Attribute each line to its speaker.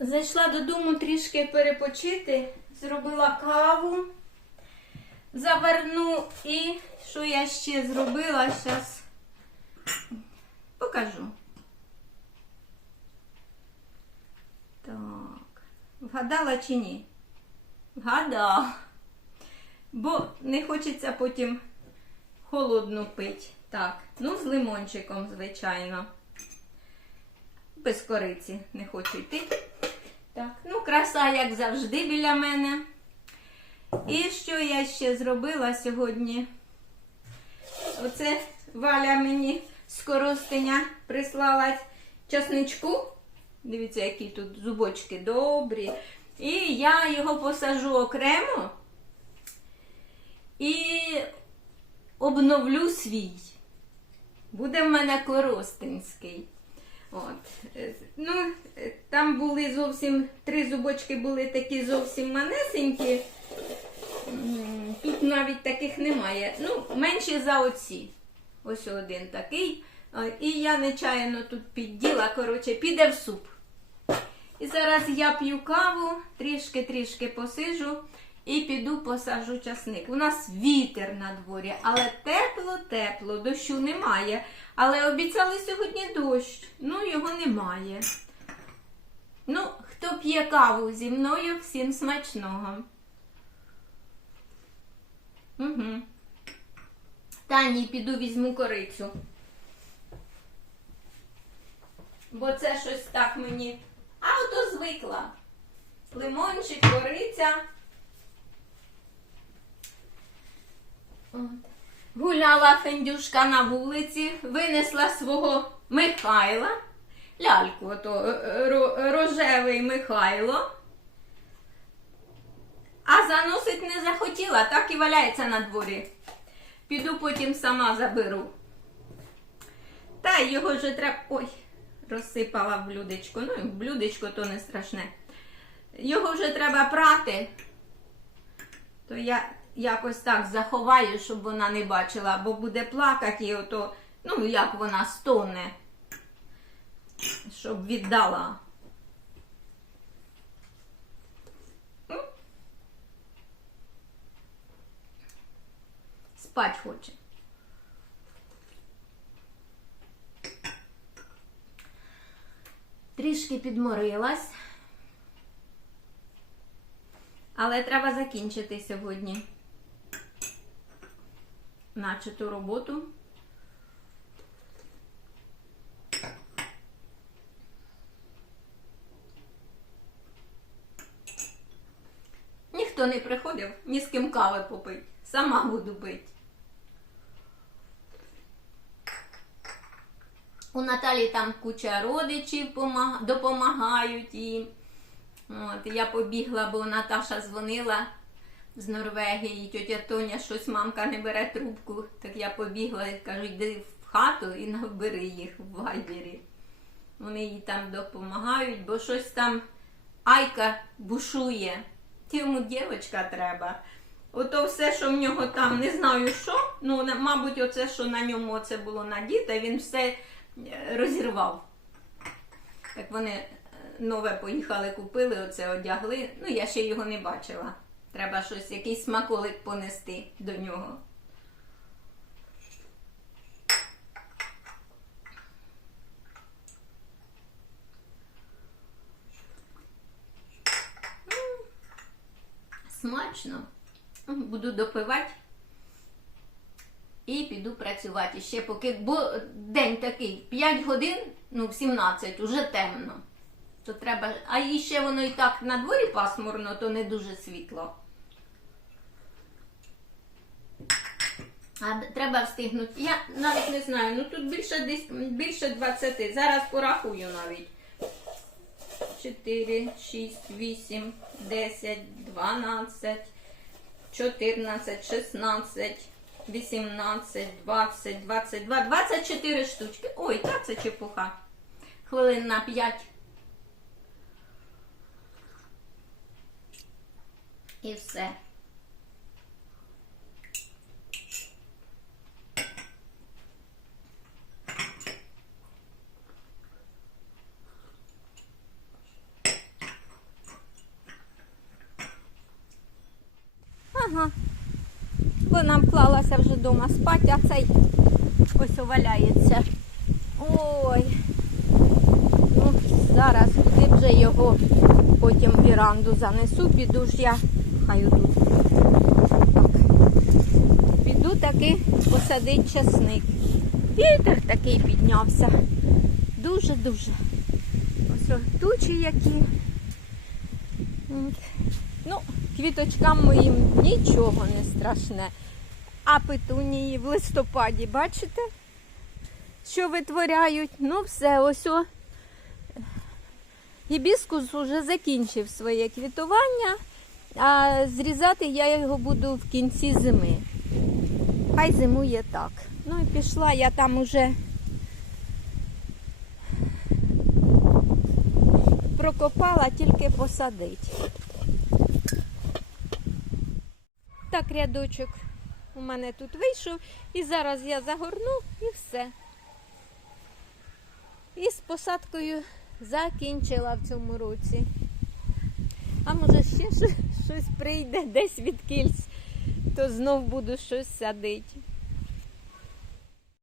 Speaker 1: Зайшла додому трішки перепочити, зробила каву, заверну і що я ще зробила, зараз покажу. Так, вгадала чи ні? Вгадала. Бо не хочеться потім холодну пити. Так, ну з лимончиком, звичайно. Без кориці не хочу йти. Так, ну краса, як завжди, біля мене. І що я ще зробила сьогодні? Оце Валя мені з коростеня прислала часничку. Дивіться, які тут зубочки добрі. І я його посажу окремо і обновлю свій. Буде в мене коростенський. От. Е, Ну, там були зовсім три зубочки були такі зовсім манесенькі. Тут навіть таких немає. Ну, менші за оці. Ось один такий. Е, І я нечаянно тут підділа, коротше, піде в суп. І зараз я п'ю каву, трішки-трішки посижу і піду посажу часник. У нас вітер на дворі, але тепло-тепло, дощу немає. Але обіцяли сьогодні дощ. Ну, його немає. Ну, хто п'є каву зі мною, всім смачного. Угу. Та ні, піду візьму корицю. Бо це щось так мені. А ото звикла. Лимончик, кориця. От. Гуляла фендюшка на вулиці, винесла свого Михайла, ляльку, ото е, рожевий Михайло. А заносить не захотіла, так і валяється на дворі. Піду потім сама заберу. Та його вже треба. Ой, розсипала в блюдечко. Ну, в блюдечко то не страшне. Його вже треба прати. То я якось так заховаю, щоб вона не бачила, бо буде плакати і ото, ну, як вона стоне, щоб віддала. Спать хоче. Трішки підморилась. Але треба закінчити сьогодні начату роботу. Ніхто не приходив, ні з ким кави попить. Сама буду пити. У Наталі там куча родичів допомагають їй. От, я побігла, бо Наташа дзвонила з Норвегії, тетя Тоня щось мамка не бере трубку. Так я побігла і кажу, йди в хату і набери їх в вайбері. Вони їй там допомагають, бо щось там Айка бушує. Йому дівчинка треба. Ото все, що в нього там, не знаю що. Ну, мабуть, оце, що на ньому оце було надіте, він все е, розірвав. Так вони е, нове поїхали, купили, оце одягли. Ну, я ще його не бачила. Треба щось, якийсь смаколик понести до нього. Смачно. Буду допивати і піду працювати ще поки, бо день такий 5 годин, ну в 17, уже темно. То треба, а і ще воно і так на дворі пасмурно, то не дуже світло. А треба встигнути. Я навіть не знаю, ну тут більше десь більше 20. Зараз порахую навіть. 4, 6, 8, 10, 12, 14, 16, 18, 20, 22, 24 штучки. Ой, так це чепуха. Хвилин на 5. І все. Ага. Вона вклалася вже вдома спати, а цей ось валяється. Ой. Ну, зараз куди вже його потім в віранду занесу, піду ж я. Хай тут. Піду таки посадить часник. Вітер такий піднявся. Дуже-дуже. Ось тучі які. Ну, квіточкам моїм нічого не страшне. А петунії в листопаді, бачите, що витворяють? Ну, все, ось о. Гібіскус уже закінчив своє квітування, а зрізати я його буду в кінці зими. Хай зимує так. Ну і пішла я там уже прокопала, тільки посадить. Так, рядочок у мене тут вийшов, і зараз я загорну і все. І з посадкою закінчила в цьому році. А може ще щось прийде десь від кільць, то знов буду щось садити.